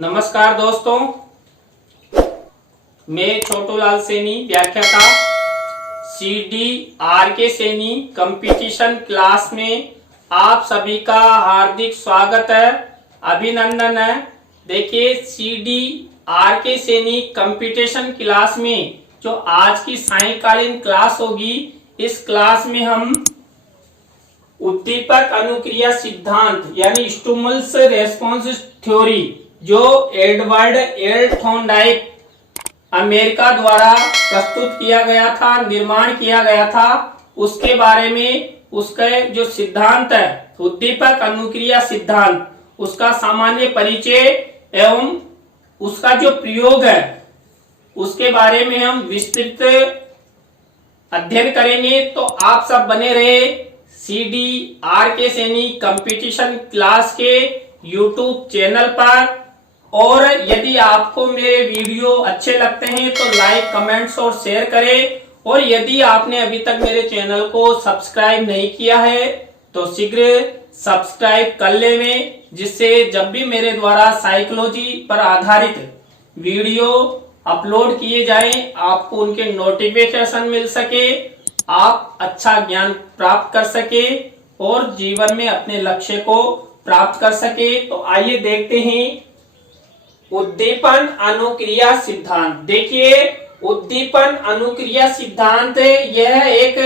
नमस्कार दोस्तों, मैं छोटू लाल सैनी व्याख्याता CDRK सैनी कंपटीशन क्लास में आप सभी का हार्दिक स्वागत है, अभिनंदन है। देखिए CDRK सैनी कंपटीशन क्लास में जो आज की सायंकालीन क्लास होगी, इस क्लास में हम उद्दीपक अनुक्रिया सिद्धांत यानी स्टिमुलस रेस्पॉन्स थ्योरी जो एडवर्ड एल थॉर्नडाइक अमेरिका द्वारा प्रस्तुत किया गया था, निर्माण किया गया था, उसके बारे में उसका जो सिद्धांत है उद्दीपक अनुक्रिया सिद्धांत, उसका सामान्य परिचय एवं उसका जो प्रयोग है उसके बारे में हम विस्तृत अध्ययन करेंगे। तो आप सब बने रहे CDRK सैनी कंपटीशन क्लास के YouTube चैनल पर। और यदि आपको मेरे वीडियो अच्छे लगते हैं तो लाइक, कमेंट्स और शेयर करें। और यदि आपने अभी तक मेरे चैनल को सब्सक्राइब नहीं किया है तो शीघ्र सब्सक्राइब कर लें, जिससे जब भी मेरे द्वारा साइकोलॉजी पर आधारित वीडियो अपलोड किए जाएं आपको उनके नोटिफिकेशन मिल सके, आप अच्छा ज्ञान प्राप्त कर सके और जीवन में अपने लक्ष्य को प्राप्त कर सके। तो आइए देखते हैं उद्दीपन अनुक्रिया सिद्धांत। देखिए उद्दीपन अनुक्रिया सिद्धांत यह एक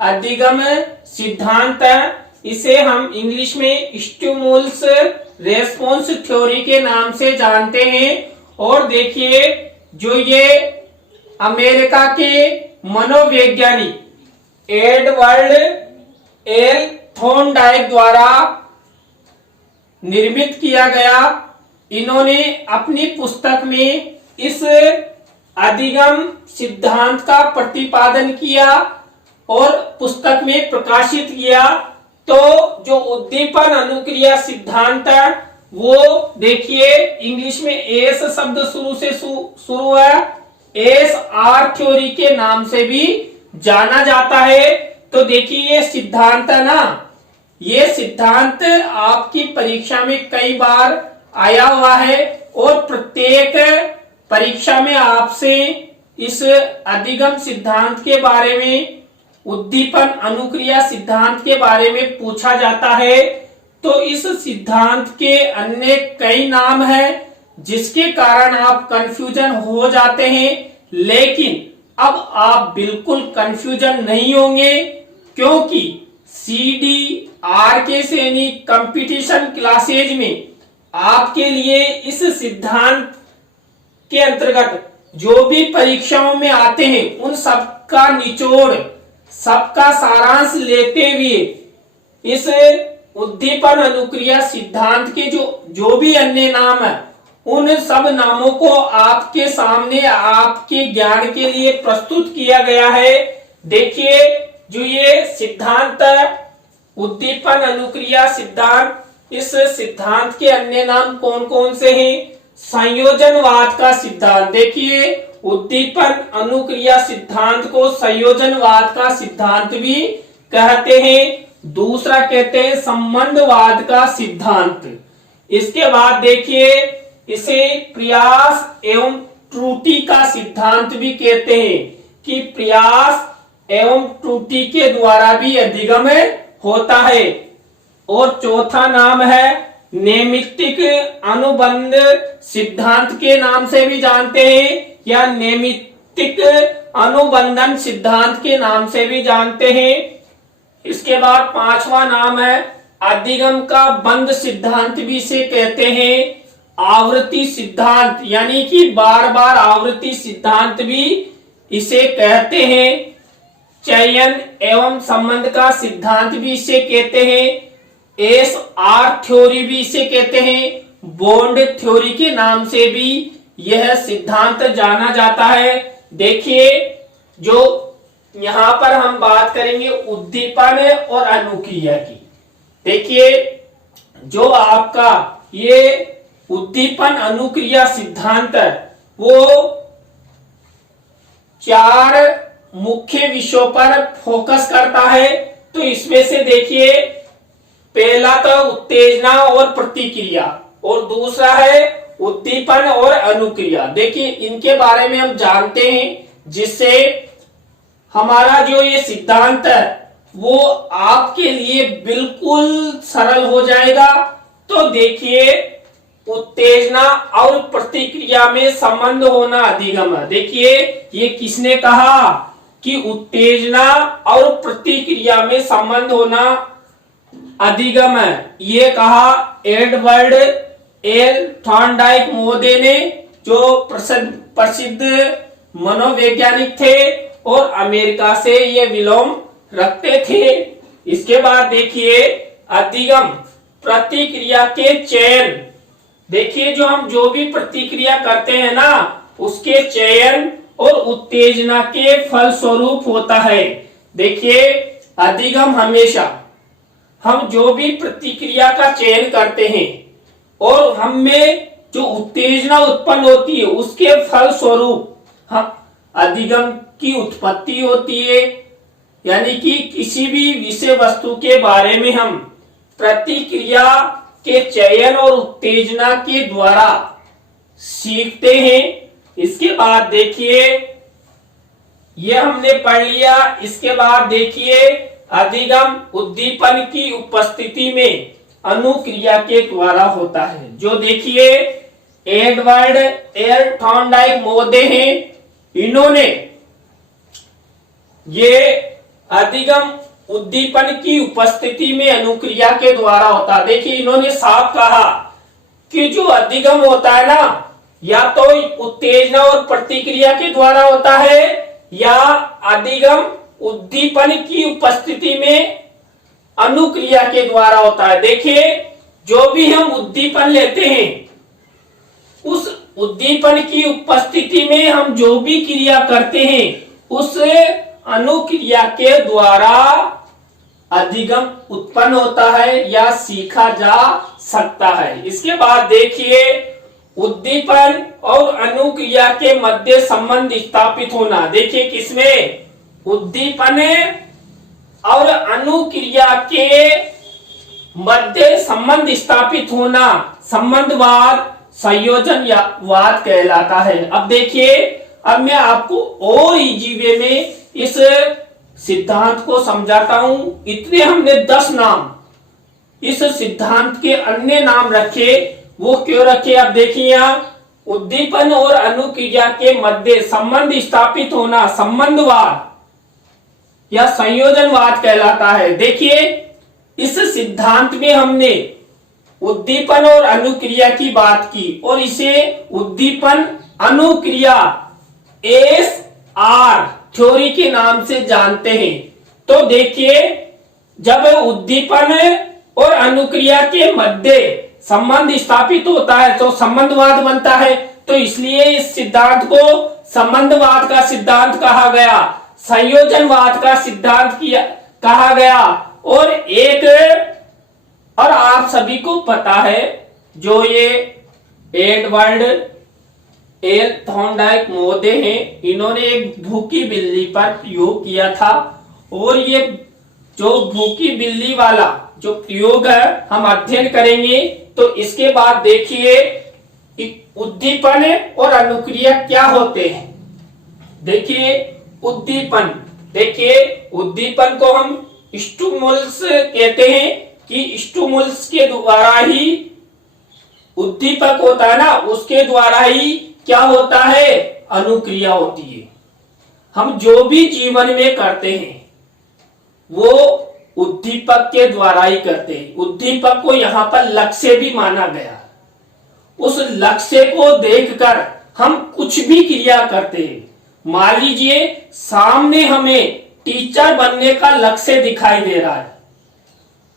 अधिगम सिद्धांत है, इसे हम इंग्लिश में स्टिमुलस रेस्पॉन्स थ्योरी के नाम से जानते हैं। और देखिए जो ये अमेरिका के मनोवैज्ञानिक एडवर्ड एल थॉर्नडाइक द्वारा निर्मित किया गया, इन्होंने अपनी पुस्तक में इस अधिगम सिद्धांत का प्रतिपादन किया और पुस्तक में प्रकाशित किया। तो जो उद्दीपन अनुक्रिया सिद्धांत है वो देखिए इंग्लिश में एस शब्द शुरू से शुरू है, SR थ्योरी के नाम से भी जाना जाता है। तो देखिए ये सिद्धांत है ना, ये सिद्धांत आपकी परीक्षा में कई बार आया हुआ है और प्रत्येक परीक्षा में आपसे इस अधिगम सिद्धांत के बारे में, उद्दीपन अनुक्रिया सिद्धांत के बारे में पूछा जाता है। तो इस सिद्धांत के अन्य कई नाम हैं जिसके कारण आप कंफ्यूजन हो जाते हैं, लेकिन अब आप बिल्कुल कंफ्यूजन नहीं होंगे, क्योंकि CDRK सैनी कंपटीशन क्लासेज में आपके लिए इस सिद्धांत के अंतर्गत जो भी परीक्षाओं में आते हैं उन सबका निचोड़, सबका सारांश लेते हुए इस उद्दीपन अनुक्रिया सिद्धांत के जो भी अन्य नाम है उन सब नामों को आपके सामने आपके ज्ञान के लिए प्रस्तुत किया गया है। देखिए जो ये सिद्धांत है उद्दीपन अनुक्रिया सिद्धांत, इस सिद्धांत के अन्य नाम कौन कौन से हैं? संयोजनवाद का सिद्धांत। देखिए उद्दीपन अनुक्रिया सिद्धांत को संयोजनवाद का सिद्धांत भी कहते हैं। दूसरा कहते हैं संबंधवाद का सिद्धांत। इसके बाद देखिए इसे प्रयास एवं त्रुटि का सिद्धांत भी कहते हैं कि प्रयास एवं त्रुटि के द्वारा भी अधिगम होता है। और चौथा नाम है नैमित्तिक अनुबंध सिद्धांत के नाम से भी जानते हैं, या नैमित्तिक अनुबंधन सिद्धांत के नाम से भी जानते हैं। इसके बाद पांचवा नाम है अधिगम का बंध सिद्धांत भी इसे कहते हैं। आवृत्ति सिद्धांत यानी कि बार बार आवृत्ति सिद्धांत भी इसे कहते हैं। चयन एवं संबंध का सिद्धांत भी इसे कहते हैं। SR थ्योरी भी इसे कहते हैं। बॉन्ड थ्योरी के नाम से भी यह सिद्धांत जाना जाता है। देखिए जो यहाँ पर हम बात करेंगे उद्दीपन और अनुक्रिया की। देखिए जो आपका ये उद्दीपन अनुक्रिया सिद्धांत है वो 4 मुख्य विषयों पर फोकस करता है। तो इसमें से देखिए पहला तो उत्तेजना और प्रतिक्रिया, और दूसरा है उद्दीपन और अनुक्रिया, देखिए इनके बारे में हम जानते हैं, जिससे हमारा जो ये सिद्धांत है वो आपके लिए बिल्कुल सरल हो जाएगा। तो देखिए, उत्तेजना और प्रतिक्रिया में संबंध होना अधिगम है। देखिए ये किसने कहा कि उत्तेजना और प्रतिक्रिया में संबंध होना अधिगम है? ये कहा एडवर्ड एल थॉर्नडाइक मोदे ने, जो प्रसिद्ध मनोवैज्ञानिक थे और अमेरिका से ये विलोम रखते थे। इसके बाद देखिए अधिगम प्रतिक्रिया के चयन, देखिए जो भी प्रतिक्रिया करते हैं ना, उसके चयन और उत्तेजना के फलस्वरूप होता है। देखिए अधिगम हमेशा हम जो भी प्रतिक्रिया का चयन करते हैं और हम में जो उत्तेजना उत्पन्न होती है उसके फलस्वरूप हम अधिगम की उत्पत्ति होती है। यानी कि किसी भी विषय वस्तु के बारे में हम प्रतिक्रिया के चयन और उत्तेजना के द्वारा सीखते हैं। इसके बाद देखिए ये हमने पढ़ लिया। इसके बाद देखिए अधिगम उद्दीपन की उपस्थिति में अनुक्रिया के द्वारा होता है, जो देखिए एडवर्ड एल थॉर्नडाइक मोदे हैं, इन्होंने ये अधिगम उद्दीपन की उपस्थिति में अनुक्रिया के द्वारा होता है। देखिए इन्होंने साफ कहा कि जो अधिगम होता है ना, या तो उत्तेजना और प्रतिक्रिया के द्वारा होता है या अधिगम उद्दीपन की उपस्थिति में अनुक्रिया के द्वारा होता है। देखिए जो भी हम उद्दीपन लेते हैं, उस उद्दीपन की उपस्थिति में हम जो भी क्रिया करते हैं उस अनुक्रिया के द्वारा अधिगम उत्पन्न होता है या सीखा जा सकता है। इसके बाद देखिए उद्दीपन और अनुक्रिया के मध्य संबंध स्थापित होना। देखिए किसमें? उद्दीपन और अनुक्रिया के मध्य संबंध स्थापित होना संबंधवाद संयोजनवाद कहलाता है। अब देखिए, अब मैं आपको और इजी वे में इस सिद्धांत को समझाता हूं। इतने हमने 10 नाम इस सिद्धांत के अन्य नाम रखे, वो क्यों रखे? अब देखिए यहाँ उद्दीपन और अनुक्रिया के मध्य संबंध स्थापित होना संबंधवाद या संयोजनवाद कहलाता है। देखिए इस सिद्धांत में हमने उद्दीपन और अनुक्रिया की बात की और इसे उद्दीपन अनुक्रिया SR थ्योरी के नाम से जानते हैं। तो देखिए जब उद्दीपन और अनुक्रिया के मध्य संबंध स्थापित होता है तो संबंधवाद बनता है। तो इसलिए इस सिद्धांत को संबंधवाद का सिद्धांत कहा गया, संयोजनवाद का सिद्धांत कहा गया। और आप सभी को पता है जो ये एडवर्ड एल थॉर्नडाइक मोदे हैं, इन्होंने एक भूखी बिल्ली पर प्रयोग किया था। और ये जो भूखी बिल्ली वाला जो प्रयोग है हम अध्ययन करेंगे। तो इसके बाद देखिए उद्दीपन और अनुक्रिया क्या होते हैं। देखिए उद्दीपन, देखिए उद्दीपन को हम स्टिमुलस कहते हैं कि स्टिमुलस के द्वारा ही उद्दीपक होता है ना, उसके द्वारा ही क्या होता है? अनुक्रिया होती है। हम जो भी जीवन में करते हैं वो उद्दीपक के द्वारा ही करते हैं। उद्दीपक को यहाँ पर लक्ष्य भी माना गया। उस लक्ष्य को देखकर हम कुछ भी क्रिया करते हैं। मान लीजिए सामने हमें टीचर बनने का लक्ष्य दिखाई दे रहा है,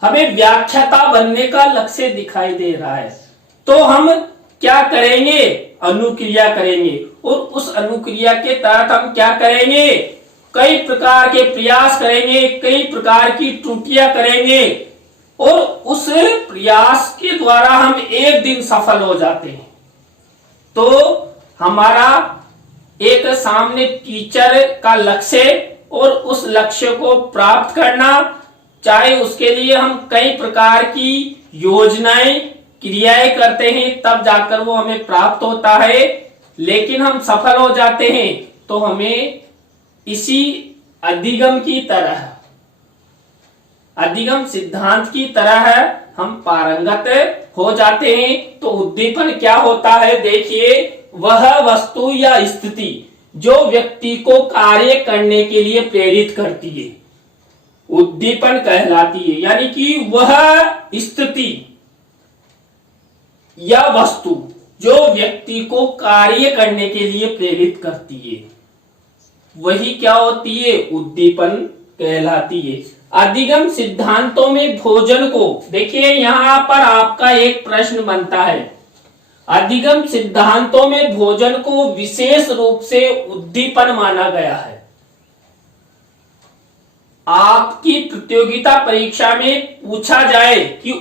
हमें व्याख्याता बनने का लक्ष्य दिखाई दे रहा है, तो हम क्या करेंगे? अनुक्रिया करेंगे। और उस अनुक्रिया के तहत हम क्या करेंगे? कई प्रकार के प्रयास करेंगे, कई प्रकार की त्रुटियां करेंगे और उस प्रयास के द्वारा हम एक दिन सफल हो जाते हैं। तो हमारा एक सामने टीचर का लक्ष्य और उस लक्ष्य को प्राप्त करना, चाहे उसके लिए हम कई प्रकार की योजनाएं क्रियाएं करते हैं तब जाकर वो हमें प्राप्त होता है, लेकिन हम सफल हो जाते हैं तो हमें इसी अधिगम की तरह, अधिगम सिद्धांत की तरह हम पारंगत हो जाते हैं। तो उद्दीपन क्या होता है? देखिए, वह वस्तु या स्थिति जो व्यक्ति को कार्य करने के लिए प्रेरित करती है, उद्दीपन कहलाती है। यानी कि वह स्थिति या वस्तु जो व्यक्ति को कार्य करने के लिए प्रेरित करती है, वही क्या होती है? उद्दीपन कहलाती है। अधिगम सिद्धांतों में भोजन को, देखिए यहां पर आपका एक प्रश्न बनता है, अधिगम सिद्धांतों में भोजन को विशेष रूप से उद्दीपन माना गया है। आपकी प्रतियोगिता परीक्षा में पूछा जाए कि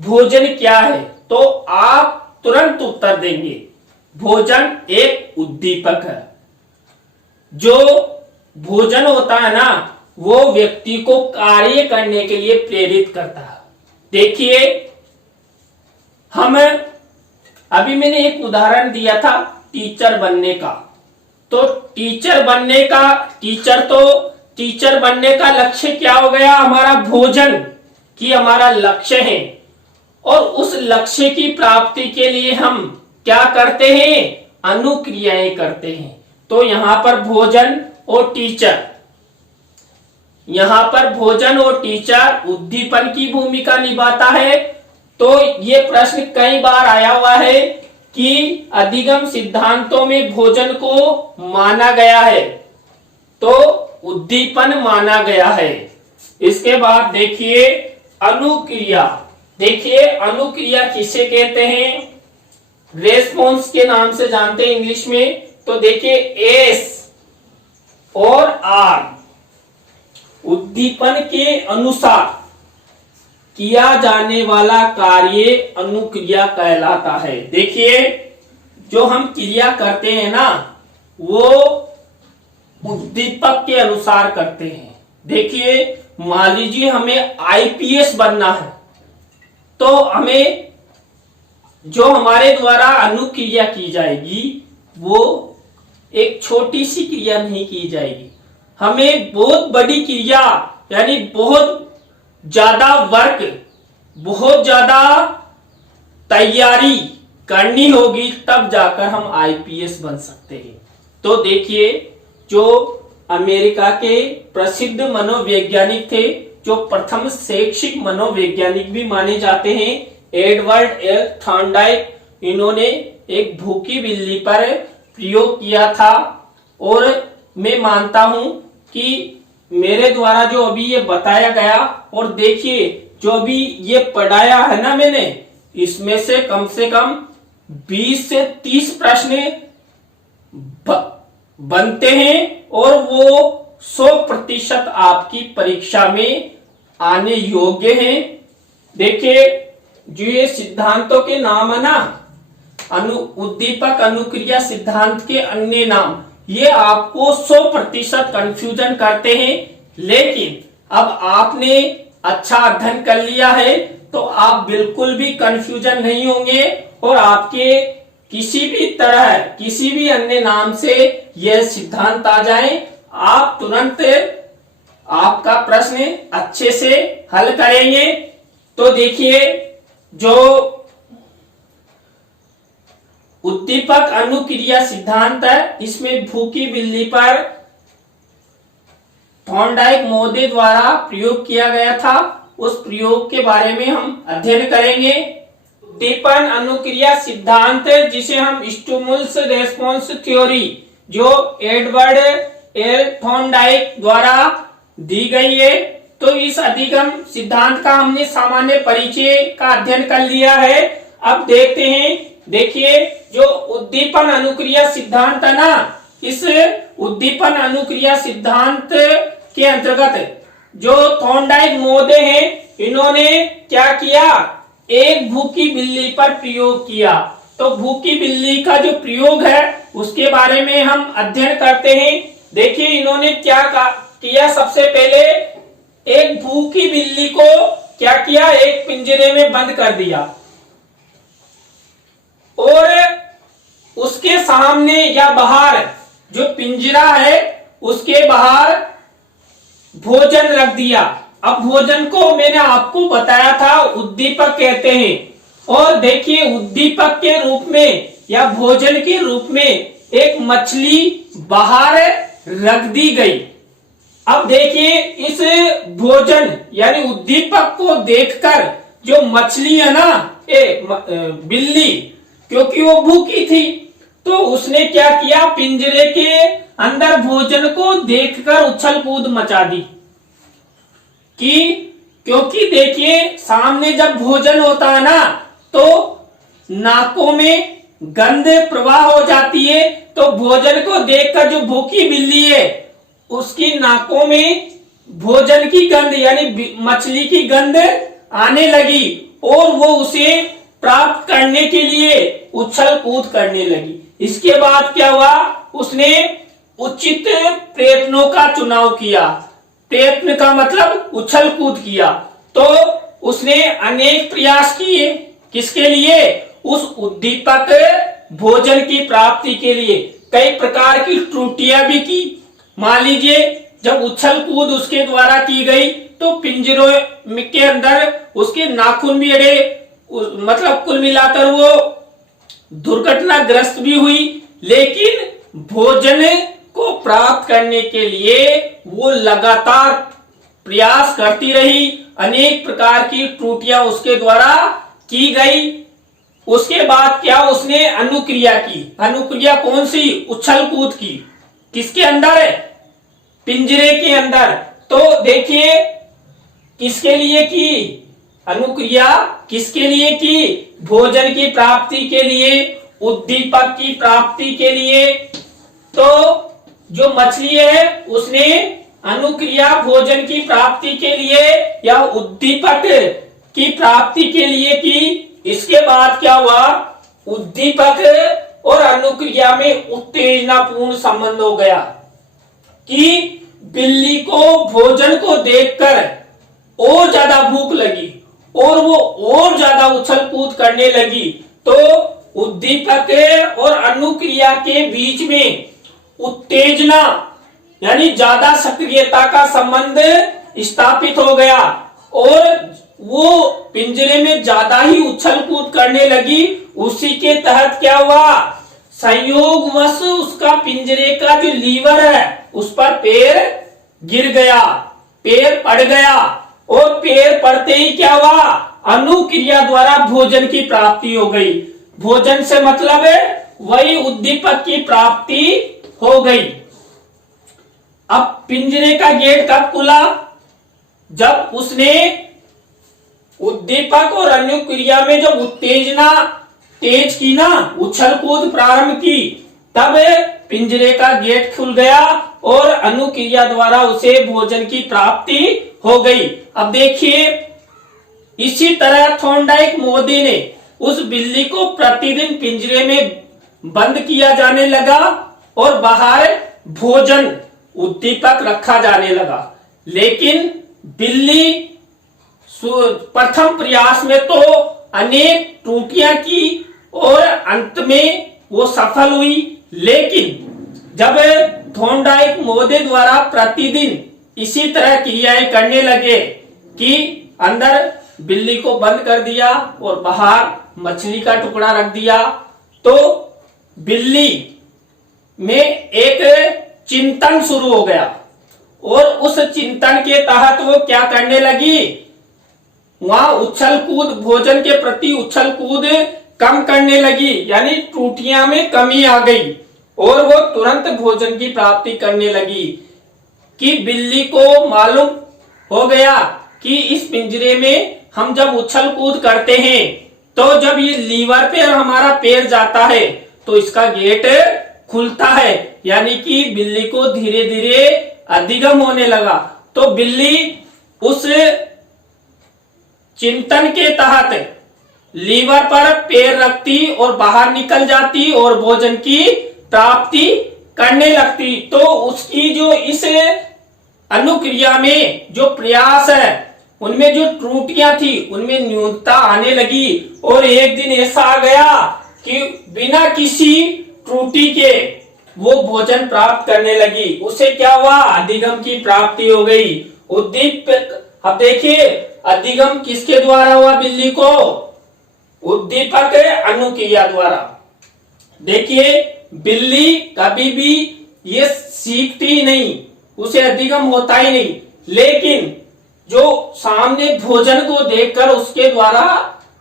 भोजन क्या है, तो आप तुरंत उत्तर देंगे, भोजन एक उद्दीपक है। जो भोजन होता है ना, वो व्यक्ति को कार्य करने के लिए प्रेरित करता है। देखिए, हम अभी मैंने एक उदाहरण दिया था टीचर बनने का, तो टीचर बनने का लक्ष्य क्या हो गया? हमारा भोजन की हमारा लक्ष्य है, और उस लक्ष्य की प्राप्ति के लिए हम क्या करते हैं? अनुक्रियाएं करते हैं। तो यहां पर भोजन और टीचर, यहां पर भोजन और टीचर उद्दीपन की भूमिका निभाता है। तो ये प्रश्न कई बार आया हुआ है कि अधिगम सिद्धांतों में भोजन को माना गया है, तो उद्दीपन माना गया है। इसके बाद देखिए अनुक्रिया। देखिए अनुक्रिया किसे कहते हैं? रेस्पॉन्स के नाम से जानते हैं इंग्लिश में। तो देखिए एस और आर, उद्दीपन के अनुसार किया जाने वाला कार्य अनुक्रिया कहलाता है। देखिए, जो हम क्रिया करते हैं ना, वो उद्दीपक के अनुसार करते हैं। देखिए, मान लीजिए हमें आईपीएस बनना है, तो हमें जो हमारे द्वारा अनुक्रिया की जाएगी वो एक छोटी सी क्रिया नहीं की जाएगी, हमें बहुत बड़ी क्रिया, यानी बहुत ज्यादा वर्क, बहुत ज्यादा तैयारी करनी होगी, तब जाकर हम आईपीएस बन सकते हैं। तो देखिए, जो अमेरिका के प्रसिद्ध मनोवैज्ञानिक थे, जो प्रथम शैक्षिक मनोवैज्ञानिक भी माने जाते हैं, एडवर्ड एल थॉर्नडाइक, इन्होंने एक भूखी बिल्ली पर प्रयोग किया था। और मैं मानता हूं कि मेरे द्वारा जो अभी ये बताया गया, और देखिए जो अभी ये पढ़ाया है ना मैंने, इसमें से कम 20 से 30 प्रश्न बनते हैं, और वो 100% आपकी परीक्षा में आने योग्य हैं। देखिए, जो ये सिद्धांतों के नाम है ना, उद्दीपक, अनुक्रिया सिद्धांत के अन्य नाम, ये आपको 100% कंफ्यूजन करते हैं। लेकिन अब आपने अच्छा अध्ययन कर लिया है, तो आप बिल्कुल भी कंफ्यूजन नहीं होंगे, और आपके किसी भी तरह, किसी भी अन्य नाम से यह सिद्धांत आ जाए, आप तुरंत आपका प्रश्न अच्छे से हल करेंगे। तो देखिए, जो उद्दीपक अनुक्रिया सिद्धांत है, इसमें भूखी बिल्ली पर थॉर्नडाइक महोदय द्वारा प्रयोग किया गया था। उस प्रयोग के बारे में हम अध्ययन करेंगे। उद्दीपन अनुक्रिया सिद्धांत, जिसे हम स्टिमुलस रेस्पॉन्स थ्योरी, जो एडवर्ड एल थॉर्नडाइक द्वारा दी गई है, तो इस अधिगम सिद्धांत का हमने सामान्य परिचय का अध्ययन कर लिया है। अब देखते हैं, देखिए जो उद्दीपन अनुक्रिया सिद्धांत है ना, इस उद्दीपन अनुक्रिया सिद्धांत के अंतर्गत जो थॉर्नडाइक महोदय हैं, इन्होंने क्या किया? एक भूखी बिल्ली पर प्रयोग किया। तो भूखी बिल्ली का जो प्रयोग है उसके बारे में हम अध्ययन करते हैं। देखिए, इन्होंने क्या किया? सबसे पहले एक भूखी बिल्ली को क्या किया? एक पिंजरे में बंद कर दिया। और उसके सामने या बाहर जो पिंजरा है उसके बाहर भोजन रख दिया। अब भोजन को मैंने आपको बताया था उद्दीपक कहते हैं, और देखिए उद्दीपक के रूप में या भोजन के रूप में एक मछली बाहर रख दी गई। अब देखिए इस भोजन यानी उद्दीपक को देखकर जो मछली है ना, बिल्ली, क्योंकि वो भूखी थी तो उसने क्या किया, पिंजरे के अंदर भोजन को देखकर उछल कूद मचा दी। क्योंकि देखिए सामने जब भोजन होता है ना तो नाकों में गंध प्रवाह हो जाती है, तो भोजन को देखकर जो भूखी बिल्ली है उसकी नाकों में भोजन की गंध यानी मछली की गंध आने लगी और वो उसे प्राप्त करने के लिए उछल कूद करने लगी। इसके बाद क्या हुआ, उसने उचित प्रयत्नों का चुनाव किया। प्रयत्न का मतलब उछल कूद किया। तो उसने अनेक प्रयास किए, किसके लिए, उस उद्दीपक भोजन की प्राप्ति के लिए। कई प्रकार की त्रुटियां भी की। मान लीजिए जब उछल कूद उसके द्वारा की गई तो पिंजरों के अंदर उसके नाखून भी अड़े, मतलब कुल मिलाकर वो दुर्घटनाग्रस्त भी हुई, लेकिन भोजन को प्राप्त करने के लिए वो लगातार प्रयास करती रही। अनेक प्रकार की त्रुटियां उसके द्वारा की गई। उसके बाद क्या, उसने अनुक्रिया की। अनुक्रिया कौन सी, उछल कूद की। किसके अंदर है, पिंजरे के अंदर। तो देखिए किसके लिए की अनुक्रिया, किसके लिए की, भोजन की प्राप्ति के लिए, उद्दीपक की प्राप्ति के लिए। तो जो मछली है उसने अनुक्रिया भोजन की प्राप्ति के लिए या उद्दीपक की प्राप्ति के लिए की। इसके बाद क्या हुआ, उद्दीपक और अनुक्रिया में उत्तेजनापूर्ण संबंध हो गया कि बिल्ली को भोजन को देखकर और ज्यादा भूख लगी और वो और ज्यादा उछल कूद करने लगी। तो उद्दीपक और अनुक्रिया के बीच में उत्तेजना यानी ज्यादा सक्रियता का संबंध स्थापित हो गया और वो पिंजरे में ज्यादा ही उछल कूद करने लगी। उसी के तहत क्या हुआ, संयोगवश उसका पिंजरे का जो लीवर है उस पर पैर गिर गया, पैर पड़ गया और पैर पड़ते ही क्या हुआ, अनुक्रिया द्वारा भोजन की प्राप्ति हो गई। भोजन से मतलब है वही उद्दीपक की प्राप्ति हो गई। अब पिंजरे का गेट कब खुला, जब उसने उद्दीपक और अनुक्रिया में जब उत्तेजना तेज की ना, उछल कूद प्रारंभ की, तब पिंजरे का गेट खुल गया और अनुक्रिया द्वारा उसे भोजन की प्राप्ति हो गई। अब देखिए इसी तरह थॉर्नडाइक मोदी ने उस बिल्ली को प्रतिदिन पिंजरे में बंद किया जाने लगा और बाहर भोजन उद्दीपक रखा जाने लगा। लेकिन बिल्ली प्रथम प्रयास में तो अनेक त्रुटियां की और अंत में वो सफल हुई। लेकिन जब थॉर्नडाइक मोदी द्वारा प्रतिदिन इसी तरह क्रियाएं करने लगे कि अंदर बिल्ली को बंद कर दिया और बाहर मछली का टुकड़ा रख दिया, तो बिल्ली में एक चिंतन शुरू हो गया और उस चिंतन के तहत वो क्या करने लगी, वहां उछल कूद, भोजन के प्रति उछल कूद कम करने लगी, यानी त्रुटियां में कमी आ गई और वो तुरंत भोजन की प्राप्ति करने लगी। कि बिल्ली को मालूम हो गया कि इस पिंजरे में हम जब उछल कूद करते हैं तो जब ये लीवर पे हमारा पैर जाता है तो इसका गेट खुलता है, यानी कि बिल्ली को धीरे धीरे अधिगम होने लगा। तो बिल्ली उस चिंतन के तहत लीवर पर पैर रखती और बाहर निकल जाती और भोजन की प्राप्ति करने लगती। तो उसकी जो इस अनुक्रिया में जो प्रयास है उनमें जो त्रुटियां थी उनमें न्यूनता आने लगी और एक दिन ऐसा आ गया कि बिना किसी त्रुटि के वो भोजन प्राप्त करने लगी। उसे क्या हुआ? अधिगम की प्राप्ति हो गई। उद्दीपक, अब देखिए अधिगम किसके द्वारा हुआ? बिल्ली को उद्दीपक अनुक्रिया द्वारा। देखिए बिल्ली कभी भी ये सीखती नहीं, उसे अधिगम होता ही नहीं, लेकिन जो सामने भोजन को देखकर उसके द्वारा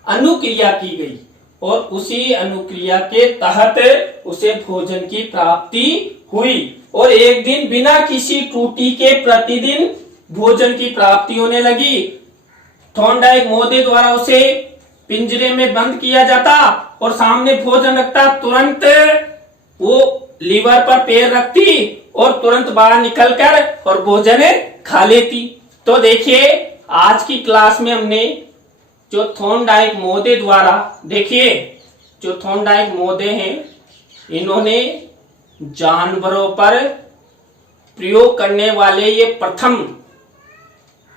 अनुक्रिया की गई और उसी अनुक्रिया के तहत उसे भोजन की प्राप्ति हुई और एक दिन बिना किसी त्रुटि के प्रतिदिन भोजन की प्राप्ति होने लगी। थॉर्नडाइक मोदे द्वारा उसे पिंजरे में बंद किया जाता और सामने भोजन रखता, तुरंत वो लीवर पर पैर रखती और तुरंत बाहर निकलकर और भोजन खा लेती। तो देखिए आज की क्लास में हमने जो थॉर्नडाइक मोदे द्वारा, देखिए जो थॉर्नडाइक मोदे हैं इन्होंने जानवरों पर प्रयोग करने वाले ये प्रथम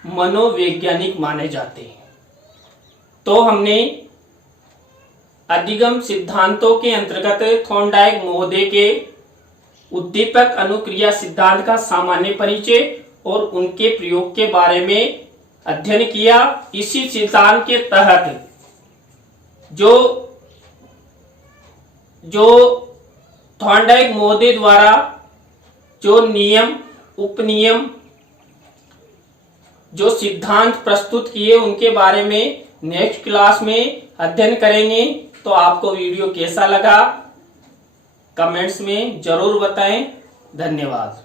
मनोवैज्ञानिक माने जाते हैं। तो हमने अधिगम सिद्धांतों के अंतर्गत थॉर्नडाइक मोदे के उद्दीपक अनुक्रिया सिद्धांत का सामान्य परिचय और उनके प्रयोग के बारे में अध्ययन किया। इसी सिद्धांत के तहत जो थॉर्नडाइक मोदे द्वारा जो नियम, उपनियम, जो सिद्धांत प्रस्तुत किए उनके बारे में नेक्स्ट क्लास में अध्ययन करेंगे। तो आपको वीडियो कैसा लगा कमेंट्स में जरूर बताएं। धन्यवाद।